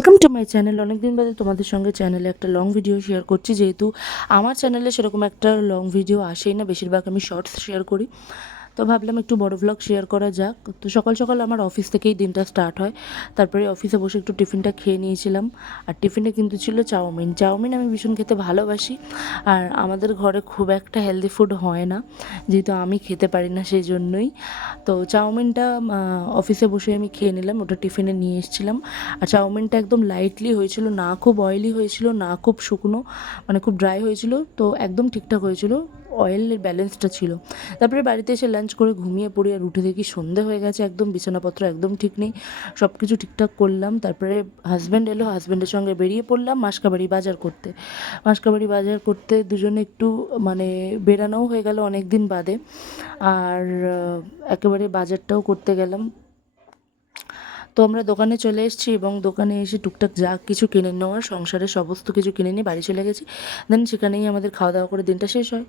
Welcome to my channel অনেকদিন বাদে তোমাদের সঙ্গে চ্যানেলে একটা লং ভিডিও শেয়ার করছি, যেহেতু আমার চ্যানেলে সেরকম একটা লং ভিডিও আসেই না, বেশিরভাগ আমি শর্টস শেয়ার করি। তো ভাবলাম একটু বড় ভ্লগ শেয়ার করা যাক। তো সকাল সকাল আমার অফিস থেকেই দিনটা স্টার্ট হয়। তারপরে অফিসে বসে একটু টিফিনটা খেয়ে নিয়েছিলাম। আর টিফিনে কিন্তু ছিল চাউমিন। চাউমিন আমি ভীষণ খেতে ভালোবাসি। আর আমাদের ঘরে খুব একটা হেলদি ফুড হয় না। যেহেতু আমি খেতে পারি না সেই জন্যই। তো চাউমিনটা অফিসে বসে আমি খেয়ে নিলাম। ওটা টিফিনে নিয়ে এসেছিলাম। আর চাউমিনটা একদম লাইটলি হয়েছিল। না খুব অয়েলি হয়েছিল, না খুব শুকনো মানে খুব ড্রাই হয়েছিল। তো একদম ঠিকঠাক হয়েছিল। অয়েলের ব্যালেন্সটা ছিল। তারপরে বাড়িতে এসে লাঞ্চ করে ঘুমিয়ে পড়ি আর উঠে দেখি সন্ধে হয়ে গেছে, একদম বিছানাপত্র একদম ঠিক নেই। সব কিছু ঠিকঠাক করলাম, তারপরে হাজব্যান্ড এলো হাজব্যান্ডের সঙ্গে বেরিয়ে পড়লাম মাসকাবাড়ি বাজার করতে। মাসকাবাড়ি বাজার করতে দুজনে একটু মানে বেরানোও হয়ে গেল অনেক দিন বাদে। আর একেবারে বাজারটাও করতে গেলাম। তো আমরা দোকানে চলে এসেছি এবং দোকানে এসে টুকটাক যা কিছু কিনে নেওয়ার সংসারের সমস্ত কিছু কিনে নিয়ে বাড়ি চলে গেছি। দেন সেখানেই আমাদের খাওয়া দাওয়া করে দিনটা শেষ হয়।